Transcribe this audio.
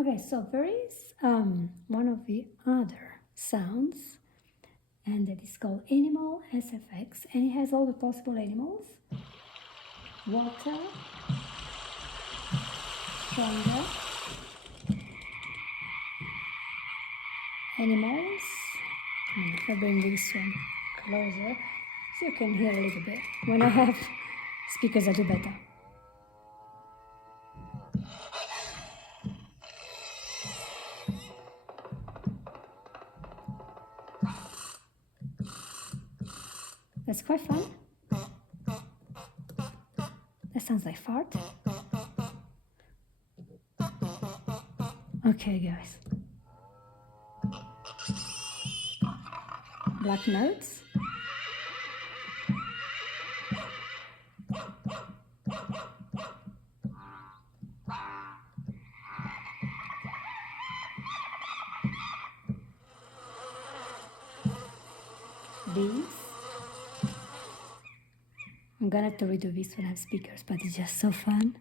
Okay, so there is one of the other sounds, and that is called Animal SFX, and it has all the possible animals: water, stronger, animals. If I bring this one closer, so you can hear a little bit. When I have speakers, I do better. That's quite fun. That sounds like fart. Okay, guys. Black notes. These. I'm gonna have to redo this when I have speakers, but it's just so fun.